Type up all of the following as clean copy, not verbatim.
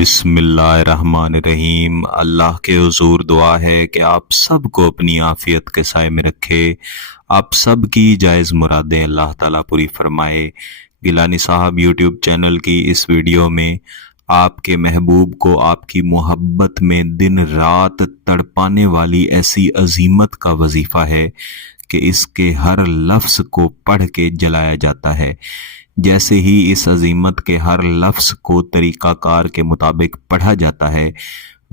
بسم اللہ الرحمن الرحیم۔ اللہ کے حضور دعا ہے کہ آپ سب کو اپنی عافیت کے سائے میں رکھے، آپ سب کی جائز مرادیں اللہ تعالیٰ پوری فرمائے۔ گیلانی صاحب یوٹیوب چینل کی اس ویڈیو میں آپ کے محبوب کو آپ کی محبت میں دن رات تڑپانے والی ایسی عظیمت کا وظیفہ ہے کہ اس کے ہر لفظ کو پڑھ کے جلایا جاتا ہے۔ جیسے ہی اس عظیمت کے ہر لفظ کو طریقہ کار کے مطابق پڑھا جاتا ہے،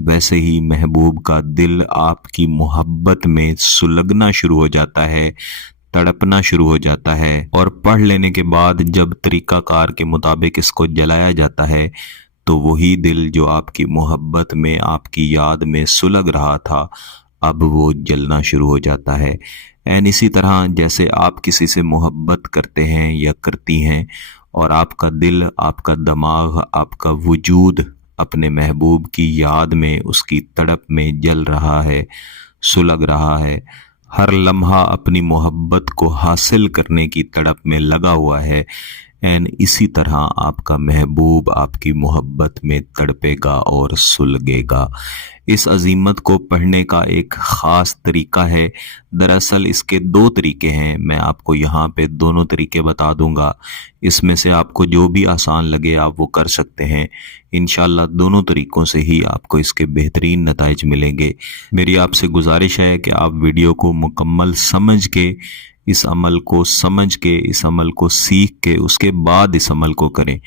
ویسے ہی محبوب کا دل آپ کی محبت میں سلگنا شروع ہو جاتا ہے، تڑپنا شروع ہو جاتا ہے، اور پڑھ لینے کے بعد جب طریقہ کار کے مطابق اس کو جلایا جاتا ہے تو وہی دل جو آپ کی محبت میں آپ کی یاد میں سلگ رہا تھا اب وہ جلنا شروع ہو جاتا ہے۔ اسی طرح جیسے آپ کسی سے محبت کرتے ہیں یا کرتی ہیں اور آپ کا دل، آپ کا دماغ، آپ کا وجود اپنے محبوب کی یاد میں، اس کی تڑپ میں جل رہا ہے، سلگ رہا ہے، ہر لمحہ اپنی محبت کو حاصل کرنے کی تڑپ میں لگا ہوا ہے، اسی طرح آپ کا محبوب آپ کی محبت میں تڑپے گا اور سلگے گا۔ اس عظیمت کو پڑھنے کا ایک خاص طریقہ ہے۔ دراصل اس کے دو طریقے ہیں، میں آپ کو یہاں پہ دونوں طریقے بتا دوں گا، اس میں سے آپ کو جو بھی آسان لگے آپ وہ کر سکتے ہیں۔ انشاءاللہ دونوں طریقوں سے ہی آپ کو اس کے بہترین نتائج ملیں گے۔ میری آپ سے گزارش ہے کہ آپ ویڈیو کو مکمل سمجھ کے، اس عمل کو سمجھ کے، اس عمل کو سیکھ کے، اس کے بعد اس عمل کو کریں۔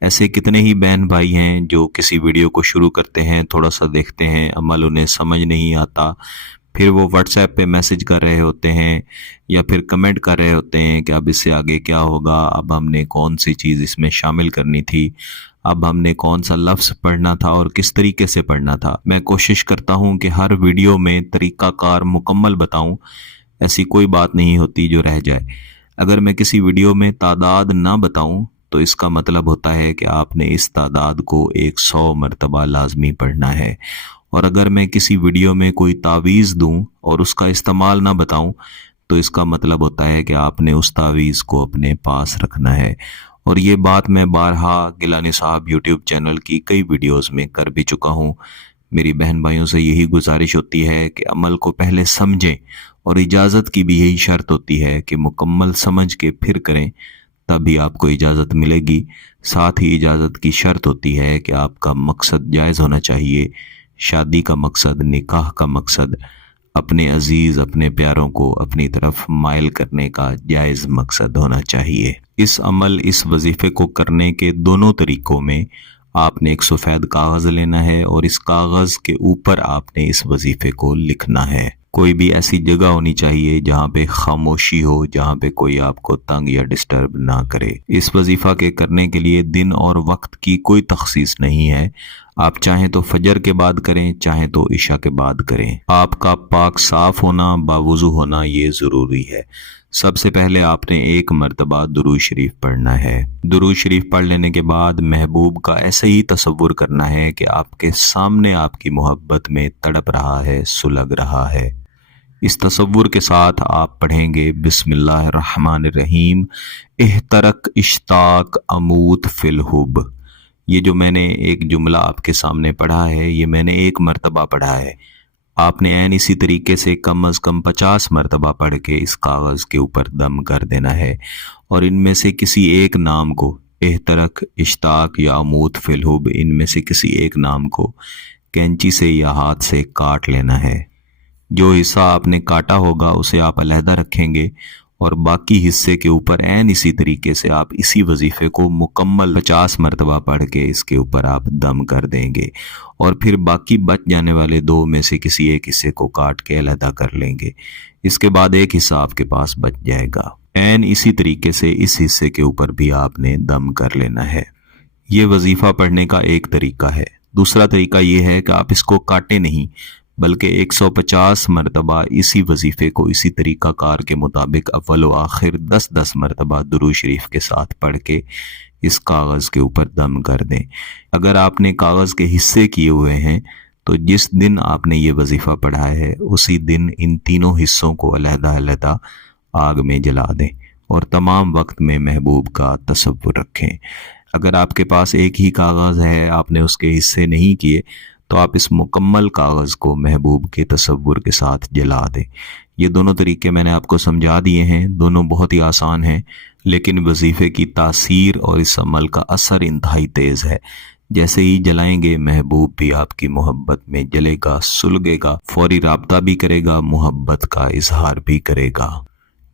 ایسے کتنے ہی بہن بھائی ہیں جو کسی ویڈیو کو شروع کرتے ہیں، تھوڑا سا دیکھتے ہیں، عمل انہیں سمجھ نہیں آتا، پھر وہ واٹس ایپ پہ میسج کر رہے ہوتے ہیں یا پھر کمنٹ کر رہے ہوتے ہیں کہ اب اس سے آگے کیا ہوگا، اب ہم نے کون سی چیز اس میں شامل کرنی تھی، اب ہم نے کون سا لفظ پڑھنا تھا اور کس طریقے سے پڑھنا تھا۔ میں کوشش کرتا ہوں کہ ہر ویڈیو میں طریقہ کار مکمل بتاؤں، ایسی کوئی بات نہیں ہوتی جو رہ جائے۔ اگر میں کسی ویڈیو میں تعداد نہ بتاؤں تو اس کا مطلب ہوتا ہے کہ آپ نے اس تعداد کو 100 مرتبہ لازمی پڑھنا ہے، اور اگر میں کسی ویڈیو میں کوئی تعویذ دوں اور اس کا استعمال نہ بتاؤں تو اس کا مطلب ہوتا ہے کہ آپ نے اس تعویذ کو اپنے پاس رکھنا ہے۔ اور یہ بات میں بارہا گیلانی صاحب یوٹیوب چینل کی کئی ویڈیوز میں کر بھی چکا ہوں۔ میری بہن بھائیوں سے یہی گزارش ہوتی ہے کہ عمل کو پہلے سمجھیں، اور اجازت کی بھی یہی شرط ہوتی ہے کہ مکمل سمجھ کے پھر کریں، تبھی آپ کو اجازت ملے گی۔ ساتھ ہی اجازت کی شرط ہوتی ہے کہ آپ کا مقصد جائز ہونا چاہیے۔ شادی کا مقصد، نکاح کا مقصد اپنے عزیز، اپنے پیاروں کو اپنی طرف مائل کرنے کا جائز مقصد ہونا چاہیے۔ اس عمل، اس وظیفے کو کرنے کے دونوں طریقوں میں آپ نے ایک سفید کاغذ لینا ہے اور اس کاغذ کے اوپر آپ نے اس وظیفے کو لکھنا ہے۔ کوئی بھی ایسی جگہ ہونی چاہیے جہاں پہ خاموشی ہو، جہاں پہ کوئی آپ کو تنگ یا ڈسٹرب نہ کرے۔ اس وظیفہ کے کرنے کے لیے دن اور وقت کی کوئی تخصیص نہیں ہے، آپ چاہیں تو فجر کے بعد کریں، چاہیں تو عشاء کے بعد کریں۔ آپ کا پاک صاف ہونا، باوضو ہونا یہ ضروری ہے۔ سب سے پہلے آپ نے ایک مرتبہ درود شریف پڑھنا ہے۔ درود شریف پڑھ لینے کے بعد محبوب کا ایسے ہی تصور کرنا ہے کہ آپ کے سامنے آپ کی محبت میں تڑپ رہا ہے، سلگ رہا ہے۔ اس تصور کے ساتھ آپ پڑھیں گے بسم اللہ الرحمن الرحیم، احترق اشتاق اموت فی الحب۔ یہ جو میں نے ایک جملہ آپ کے سامنے پڑھا ہے، یہ میں نے ایک مرتبہ پڑھا ہے، آپ نے اسی طریقے سے کم از کم 50 مرتبہ پڑھ کے اس کاغذ کے اوپر دم کر دینا ہے، اور ان میں سے کسی ایک نام کو، احترق، اشتاق یا اموت فی الحب، ان میں سے کسی ایک نام کو کینچی سے یا ہاتھ سے کاٹ لینا ہے۔ جو حصہ آپ نے کاٹا ہوگا اسے آپ علیحدہ رکھیں گے، اور باقی حصے کے اوپر اسی طریقے سے آپ اسی وظیفے کو مکمل 50 مرتبہ پڑھ کے اس کے اوپر آپ دم کر دیں گے، اور پھر باقی بچ جانے والے دو میں سے کسی ایک حصے کو کاٹ کے علیحدہ کر لیں گے۔ اس کے بعد ایک حصہ آپ کے پاس بچ جائے گا، اسی طریقے سے اس حصے کے اوپر بھی آپ نے دم کر لینا ہے۔ یہ وظیفہ پڑھنے کا ایک طریقہ ہے۔ دوسرا طریقہ یہ ہے کہ آپ اس کو کاٹے نہیں، بلکہ 150 مرتبہ اسی وظیفے کو اسی طریقہ کار کے مطابق اول و آخر 10 مرتبہ درود شریف کے ساتھ پڑھ کے اس کاغذ کے اوپر دم کر دیں۔ اگر آپ نے کاغذ کے حصے کیے ہوئے ہیں تو جس دن آپ نے یہ وظیفہ پڑھا ہے اسی دن ان تینوں حصوں کو علیحدہ علیحدہ آگ میں جلا دیں، اور تمام وقت میں محبوب کا تصور رکھیں۔ اگر آپ کے پاس ایک ہی کاغذ ہے، آپ نے اس کے حصے نہیں کیے، تو آپ اس مکمل کاغذ کو محبوب کے تصور کے ساتھ جلا دیں۔ یہ دونوں طریقے میں نے آپ کو سمجھا دیے ہیں، دونوں بہت ہی آسان ہیں، لیکن وظیفے کی تاثیر اور اس عمل کا اثر انتہائی تیز ہے۔ جیسے ہی جلائیں گے، محبوب بھی آپ کی محبت میں جلے گا، سلگے گا، فوری رابطہ بھی کرے گا، محبت کا اظہار بھی کرے گا۔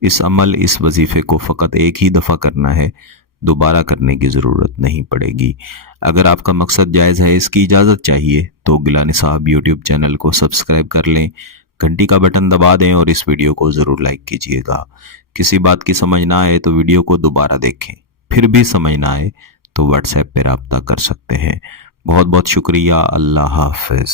اس وظیفے کو فقط ایک ہی دفعہ کرنا ہے، دوبارہ کرنے کی ضرورت نہیں پڑے گی۔ اگر آپ کا مقصد جائز ہے، اس کی اجازت چاہیے، تو گیلانی صاحب یوٹیوب چینل کو سبسکرائب کر لیں، گھنٹی کا بٹن دبا دیں اور اس ویڈیو کو ضرور لائک کیجیے گا۔ کسی بات کی سمجھ نہ آئے تو ویڈیو کو دوبارہ دیکھیں، پھر بھی سمجھ نہ آئے تو واٹس ایپ پہ رابطہ کر سکتے ہیں۔ بہت بہت شکریہ۔ اللہ حافظ۔